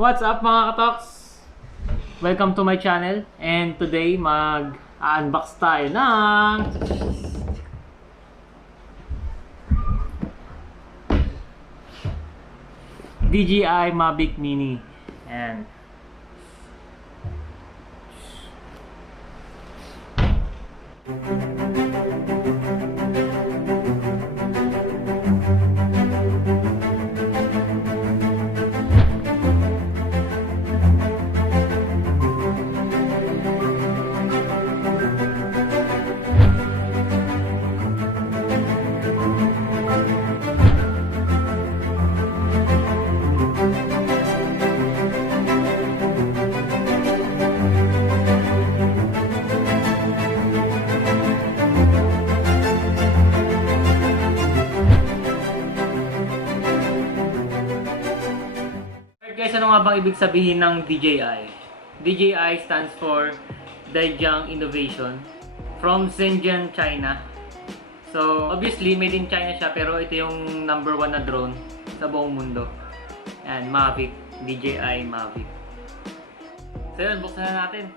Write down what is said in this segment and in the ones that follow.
What's up mga katoks? Welcome to my channel, and today mag-unbox tayo ng DJI Mavic Mini. And guys, ano nga bang ibig sabihin ng DJI? DJI stands for Daejiang Innovation from Shenzhen, China. So, obviously, made in China siya, pero ito yung number 1 na drone sa buong mundo. And Mavic, DJI Mavic. So yun, buksan na natin.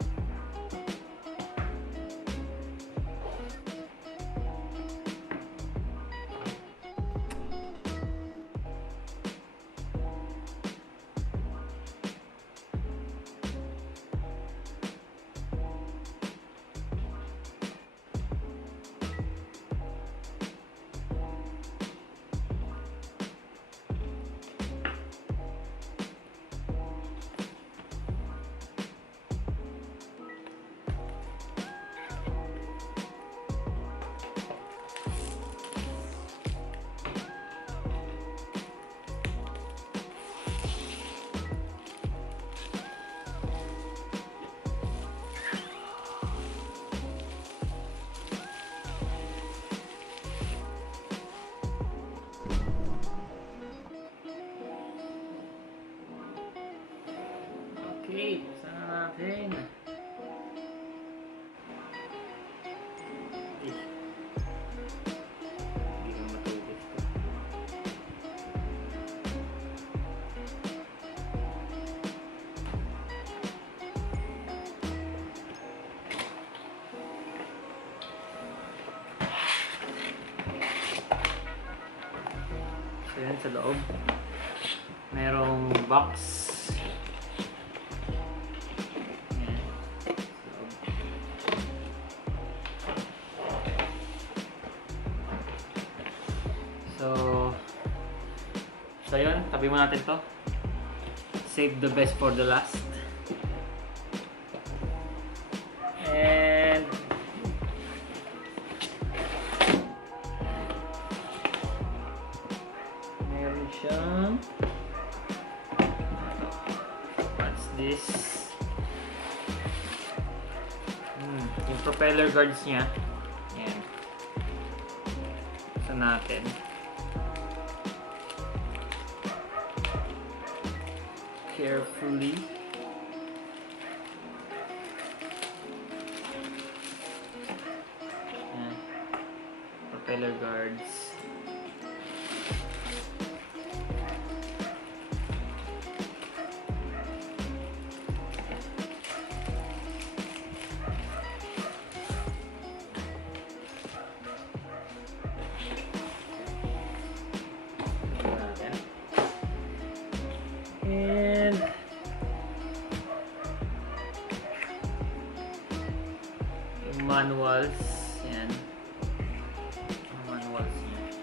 Okay, buksan na natin. Hindi ko matubig ito. So yan, sa loob merong box. So yun, tabi mo natin to. Save the best for the last. And meron siyang, what's this? Yung propeller guards niya. Yan. Buksan natin. Carefully. Ayan. Propeller guards. And yung manuals, yan. Manuals yan.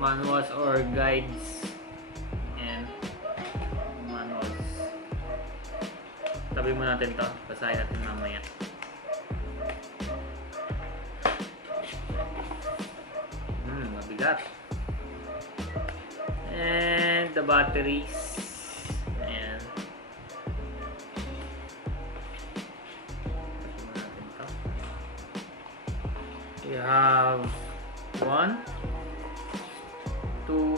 Manuals or guides. And manuals. Tabi mo natin to. Basahin natin mamaya. Mabigat. And the batteries. Ayan. You have 1, 2,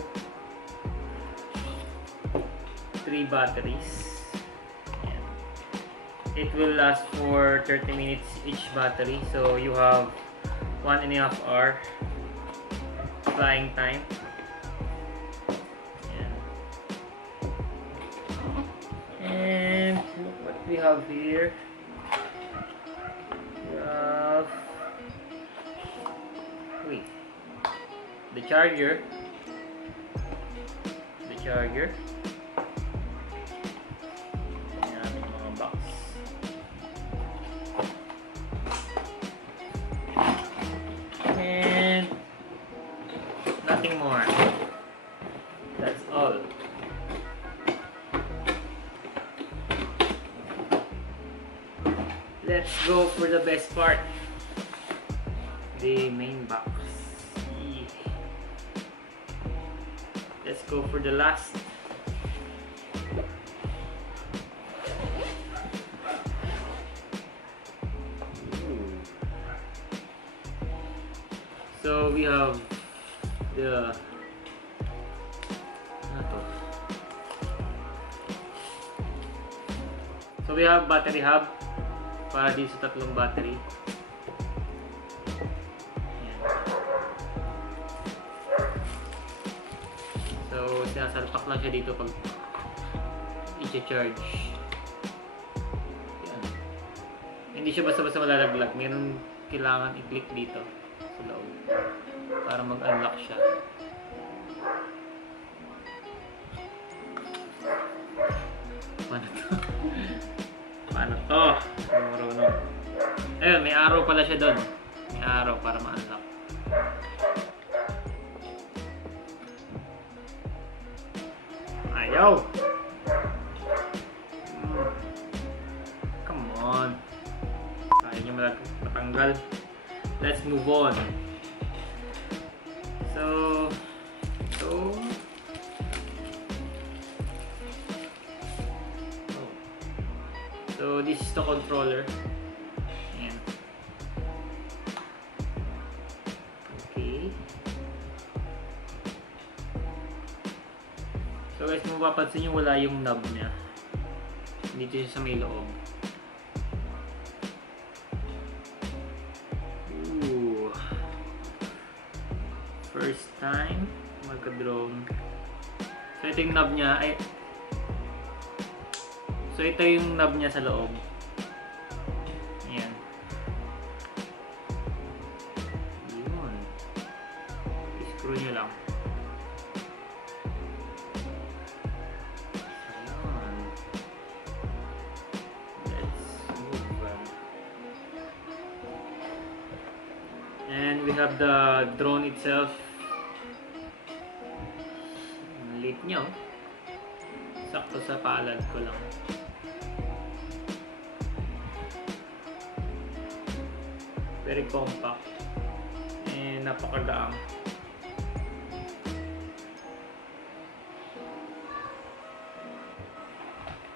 3 batteries. Ayan. It will last for 30 minutes each battery, so you have 1.5 hour flying time. Ayan. And look what we have here. We have, wait, the charger. Ayan, yung mga box. And nothing more. That's all. Let's go for the best part. The main box. Yeah. Let's go for the last. So we have the So we have battery hub para dito sa tatlong battery. Ayan. So sinasalpak lang siya dito pag i-charge. Ayan. Hindi siya basta-basta malalaglag. Meron kailangan i-click dito sa loob para mag-unlock siya. Paano to? Paano to? Marunong. Ayun, may arrow pala siya doon. May arrow para ma-unlock. Ayaw! Come on. Ayaw niya matanggal. Let's move on. So this is the controller. Ayan. Okay. So guys, kung mapapansin nyo, wala yung knob niya. Dito siya sa may loob. Ooh. First time magka-drone. So ito yung knob niya. So ito yung knob niya sa loob. Ayan. Yun. I-screw nyo lang. Ayan. Let's move on. And we have the drone itself. Ang liit niya, oh. Sakto sa palad ko lang. Very compact and napakagaang.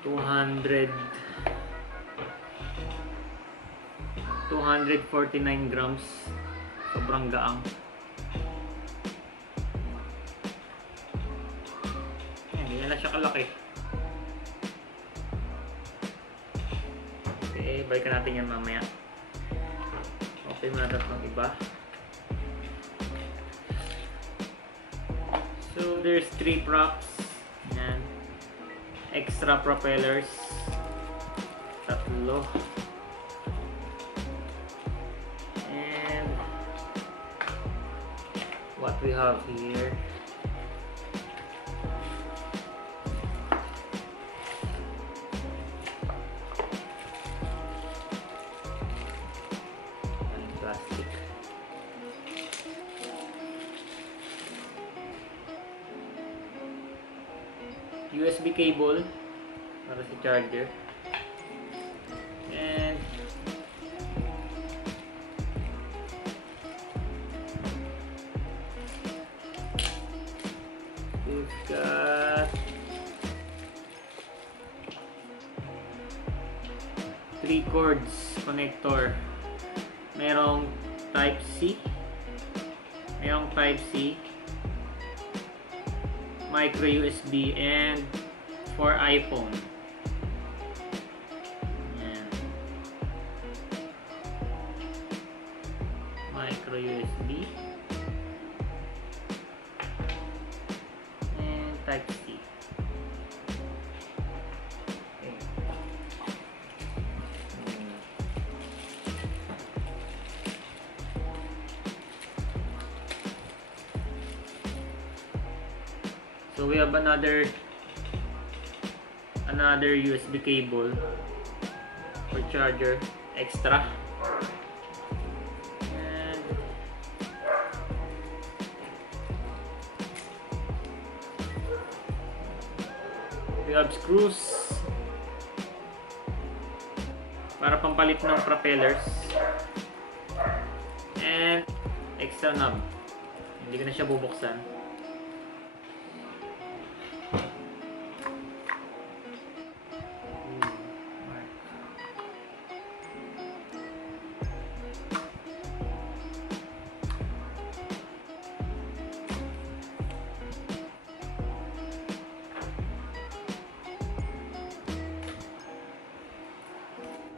$249 grams. Sobrang gaang. Hindi na siya kalaki. Okay, balikan natin yan mamaya. Okay, muna tatlong iba. So there's 3 props. Yan. Extra propellers. Tatlo. And what we have here. Plastic. USB cable para sa charger. And we've got 3 cords connector. Merong type C, merong type C, micro USB, and for iPhone. Ayan. Micro USB and type C. Okay. So we have another USB cable for charger extra. And we have screws para pampalit ng propellers and extra knob. Hindi ko na siya bubuksan.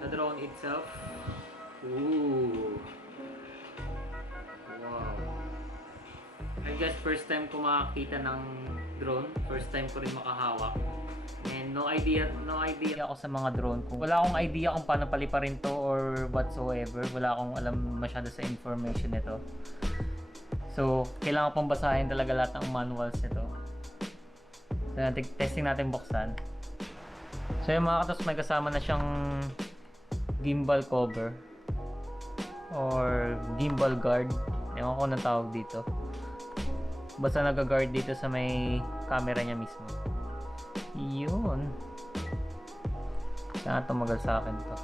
The drone itself. Ooh. Wow. I guess first time ko makakita ng drone. First time ko rin makahawak. And no idea ako sa mga drone. Wala akong idea kung paano paliparin to or whatsoever. Wala akong alam masyado sa information nito. So, kailangan pong basahin talaga lahat ng manuals nito. So, testing natin buksan. So, yung mga katos, may kasama na siyang gimbal cover or gimbal guard, ewan ko na tawag dito, basta nag-guard dito sa may camera niya mismo. Yun, sana tumagal sa akin to.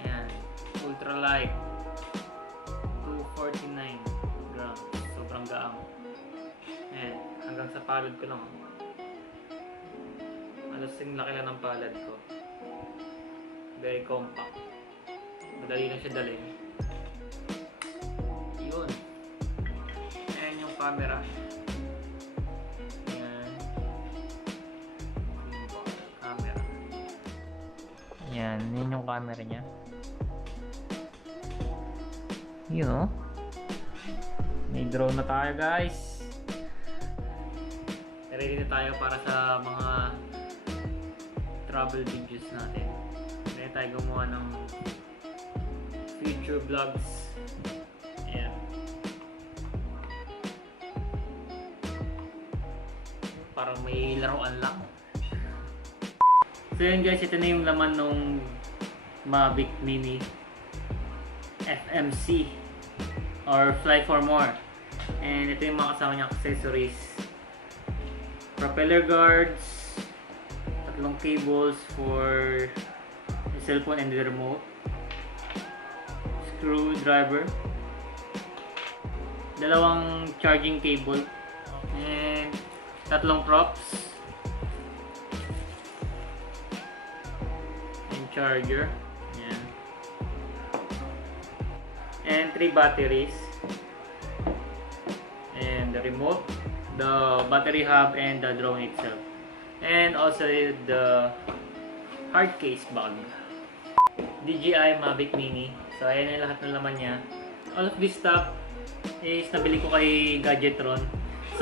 Ayan, ultralight 249 grams, sobrang gaang. Ayan, hanggang sa palad ko lang. Alas yung laki lang ng palad ko. Very compact. Madali lang siya dalhin. Yun. Ayan yung camera. Ayan. Camera. Ayan. Yun yung camera niya. Yun o. May drone na tayo, guys. Ready na tayo para sa mga travel videos natin. Kaya tayo gumawa ng future vlogs. Ayan. Parang may laruan lang. So yun guys, ito na yung laman ng Mavic Mini FMC or Fly for More. And ito yung mga kasama niya accessories. Propeller guards, tatlong cables for the cellphone and the remote, screwdriver, dalawang charging cable, and tatlong props, and charger, yan. And 3 batteries, and the remote, the battery hub, and the drone itself. And also the hard case bag. DJI Mavic Mini. So ayan yung lahat ng laman niya. All of this stuff is nabili ko kay Gadgetron.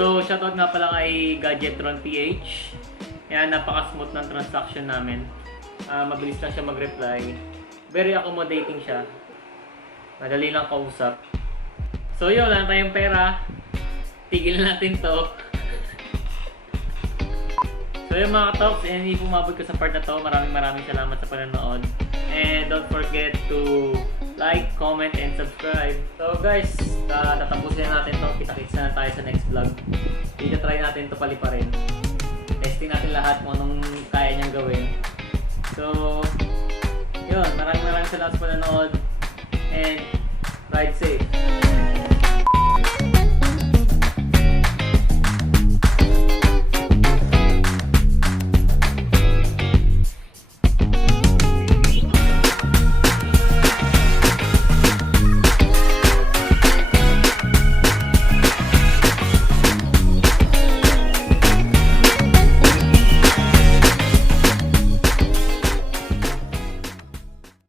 So shoutout nga pala kay Gadgetron PH. Ayan, napaka-smooth ng transaction namin. Mabilis lang siya mag-reply. Very accommodating siya. Madali lang kausap. So yun, wala na tayong pera. Tigil natin to. So yung mga talks, and if umabot ka sa part na to, maraming salamat sa panonood. And don't forget to like, comment, and subscribe. So guys, tatapusin na natin to. Kita-kits na tayo sa next vlog. Dito try natin to paliparin. Testing natin lahat kung anong kaya niyang gawin. So, yun. Maraming salamat sa panonood. And ride safe.